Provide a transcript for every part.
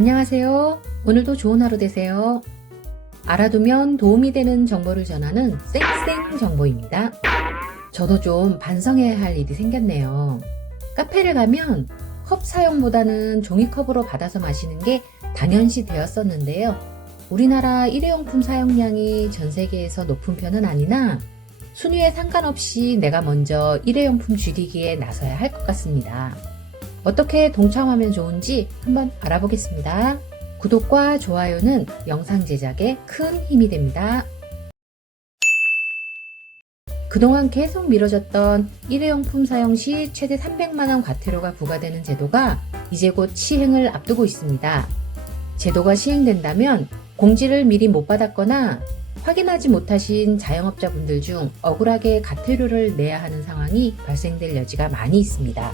안녕하세요. 오늘도 좋은 하루 되세요. 알아두면 도움이 되는 정보를 전하는 쌩쌩 정보입니다. 저도 좀 반성해야 할 일이 생겼네요. 카페를 가면 컵 사용보다는 종이컵으로 받아서 마시는 게 당연시 되었었는데요. 우리나라 일회용품 사용량이 전 세계에서 높은 편은 아니나 순위에 상관없이 내가 먼저 일회용품 줄이기에 나서야 할 것 같습니다. 어떻게 동참하면 좋은지 한번 알아보겠습니다. 구독과 좋아요는 영상 제작에 큰 힘이 됩니다. 그동안 계속 미뤄졌던 일회용품 사용 시 최대 300만원 과태료가 부과되는 제도가 이제 곧 시행을 앞두고 있습니다. 제도가 시행된다면 공지를 미리 못 받았거나 확인하지 못하신 자영업자분들 중 억울하게 과태료를 내야 하는 상황이 발생될 여지가 많이 있습니다.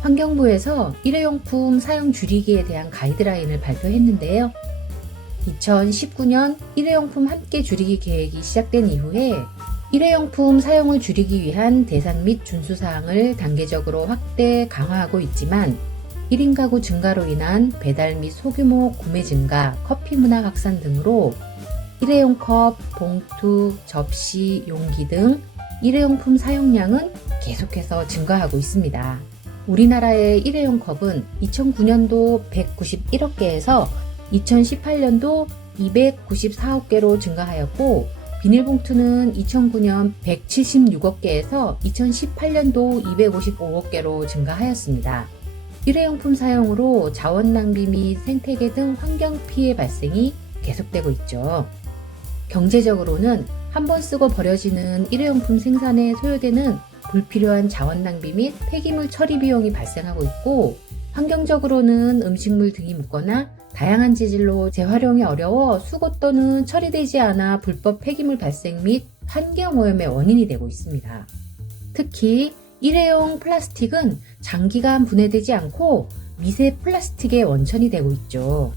환경부에서 일회용품 사용 줄이기에 대한 가이드라인을 발표했는데요. 2019년 일회용품 함께 줄이기 계획이 시작된 이후에 일회용품 사용을 줄이기 위한 대상 및 준수사항을 단계적으로 확대 강화하고 있지만 1인 가구 증가로 인한 배달 및 소규모 구매 증가, 커피 문화 확산 등으로 일회용 컵, 봉투, 접시, 용기 등 일회용품 사용량은 계속해서 증가하고 있습니다. 우리나라의 일회용 컵은 2009년도 191억 개에서 2018년도 294억 개로 증가하였고 비닐봉투는 2009년 176억 개에서 2018년도 255억 개로 증가하였습니다. 일회용품 사용으로 자원 낭비 및 생태계 등 환경 피해 발생이 계속되고 있죠. 경제적으로는 한 번 쓰고 버려지는 일회용품 생산에 소요되는 불필요한 자원 낭비 및 폐기물 처리 비용이 발생하고 있고 환경적으로는 음식물 등이 묻거나 다양한 재질로 재활용이 어려워 수거 또는 처리되지 않아 불법 폐기물 발생 및 환경오염의 원인이 되고 있습니다. 특히 일회용 플라스틱은 장기간 분해되지 않고 미세 플라스틱의 원천이 되고 있죠.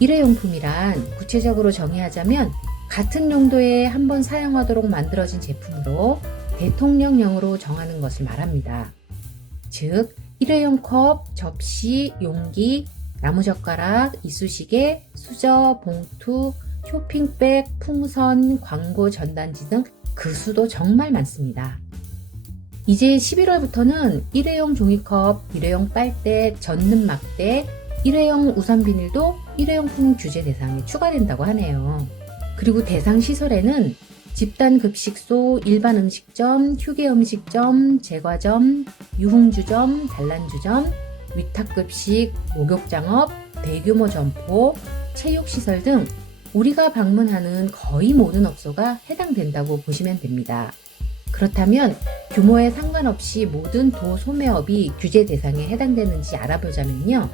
일회용품이란 구체적으로 정의하자면 같은 용도에 한 번 사용하도록 만들어진 제품으로 대통령령으로 정하는 것을 말합니다. 즉, 일회용 컵, 접시, 용기, 나무젓가락, 이쑤시개, 수저, 봉투, 쇼핑백, 풍선, 광고 전단지 등 그 수도 정말 많습니다. 이제 11월부터는 일회용 종이컵, 일회용 빨대, 젖는 막대, 일회용 우산 비닐도 일회용품 규제 대상에 추가된다고 하네요. 그리고 대상 시설에는 집단급식소, 일반 음식점, 휴게 음식점, 제과점, 유흥주점, 단란주점, 위탁급식, 목욕장업, 대규모 점포, 체육시설 등 우리가 방문하는 거의 모든 업소가 해당된다고 보시면 됩니다. 그렇다면 규모에 상관없이 모든 도소매업이 규제 대상에 해당되는지 알아보자면요.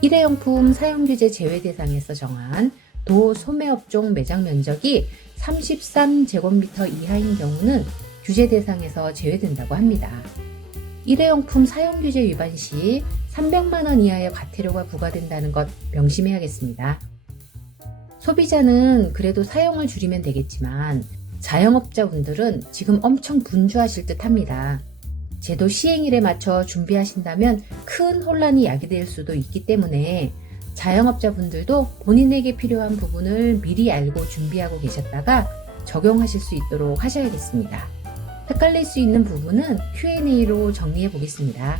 일회용품 사용규제 제외 대상에서 정한 도소매업종 매장 면적이 33제곱미터 이하인 경우는 규제 대상에서 제외된다고 합니다. 일회용품 사용규제 위반 시 300만원 이하의 과태료가 부과된다는 것 명심해야겠습니다. 소비자는 그래도 사용을 줄이면 되겠지만 자영업자분들은 지금 엄청 분주하실 듯 합니다. 제도 시행일에 맞춰 준비하신다면 큰 혼란이 야기될 수도 있기 때문에 자영업자분들도 본인에게 필요한 부분을 미리 알고 준비하고 계셨다가 적용하실 수 있도록 하셔야겠습니다. 헷갈릴 수 있는 부분은 Q&A로 정리해 보겠습니다.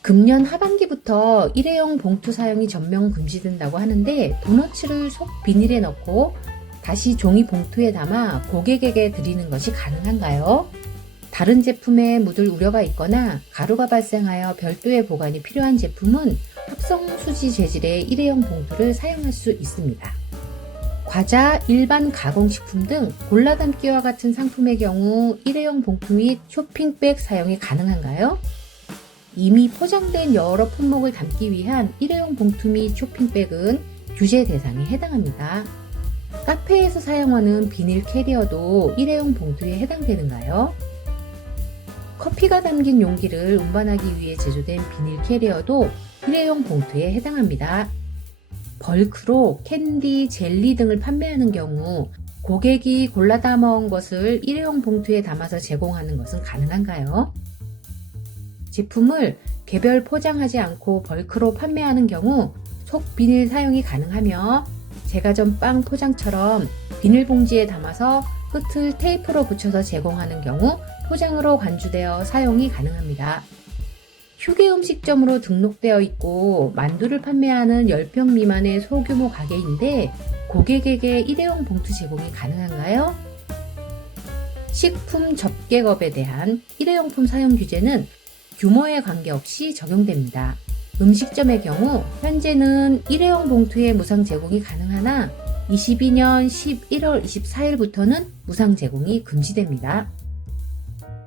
금년 하반기부터 일회용 봉투 사용이 전면 금지된다고 하는데 도너츠를 속 비닐에 넣고 다시 종이 봉투에 담아 고객에게 드리는 것이 가능한가요? 다른 제품에 묻을 우려가 있거나 가루가 발생하여 별도의 보관이 필요한 제품은 합성 수지 재질의 일회용 봉투를 사용할 수 있습니다. 과자, 일반 가공식품 등 골라담기와 같은 상품의 경우 일회용 봉투 및 쇼핑백 사용이 가능한가요? 이미 포장된 여러 품목을 담기 위한 일회용 봉투 및 쇼핑백은 규제 대상에 해당합니다. 카페에서 사용하는 비닐 캐리어도 일회용 봉투에 해당되는가요? 커피가 담긴 용기를 운반하기 위해 제조된 비닐 캐리어도 일회용 봉투에 해당합니다. 벌크로 캔디, 젤리 등을 판매하는 경우 고객이 골라 담아온 것을 일회용 봉투에 담아서 제공하는 것은 가능한가요? 제품을 개별 포장하지 않고 벌크로 판매하는 경우 속비닐 사용이 가능하며 제과점 빵 포장처럼 비닐봉지에 담아서 끝을 테이프로 붙여서 제공하는 경우 포장으로 관주되어 사용이 가능합니다. 휴게 음식점으로 등록되어 있고 만두를 판매하는 10평 미만의 소규모 가게인데 고객에게 일회용 봉투 제공이 가능한가요? 식품 접객업에 대한 일회용품 사용 규제는 규모에 관계없이 적용됩니다. 음식점의 경우 현재는 일회용 봉투의 무상 제공이 가능하나 22년 11월 24일부터는 무상 제공이 금지됩니다.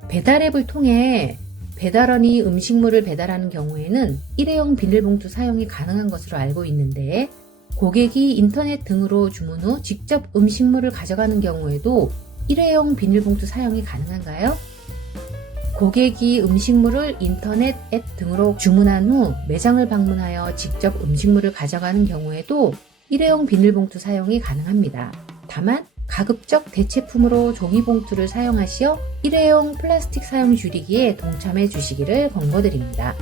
배달앱을 통해 배달원이 음식물을 배달하는 경우에는 일회용 비닐봉투 사용이 가능한 것으로 알고 있는데 고객이 인터넷 등으로 주문 후 직접 음식물을 가져가는 경우에도 일회용 비닐봉투 사용이 가능한가요? 고객이 음식물을 인터넷 앱 등으로 주문한 후 매장을 방문하여 직접 음식물을 가져가는 경우에도 일회용 비닐봉투 사용이 가능합니다. 다만 가급적 대체품으로 종이봉투를 사용하시어 일회용 플라스틱 사용 줄이기에 동참해 주시기를 권고드립니다.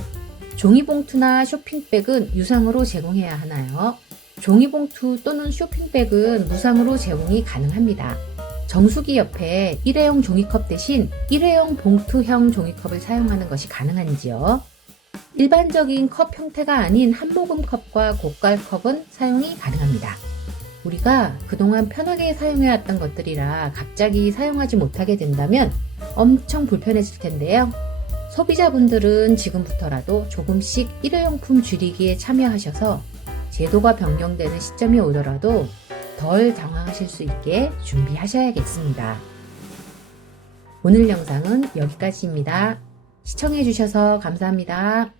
종이봉투나 쇼핑백은 유상으로 제공해야 하나요? 종이봉투 또는 쇼핑백은 무상으로 제공이 가능합니다. 정수기 옆에 일회용 종이컵 대신 일회용 봉투형 종이컵을 사용하는 것이 가능한지요? 일반적인 컵 형태가 아닌 한모금 컵과 고깔컵은 사용이 가능합니다. 우리가 그동안 편하게 사용해왔던 것들이라 갑자기 사용하지 못하게 된다면 엄청 불편해질 텐데요. 소비자분들은 지금부터라도 조금씩 일회용품 줄이기에 참여하셔서 제도가 변경되는 시점이 오더라도 덜 당황하실 수 있게 준비하셔야겠습니다. 오늘 영상은 여기까지입니다. 시청해주셔서 감사합니다.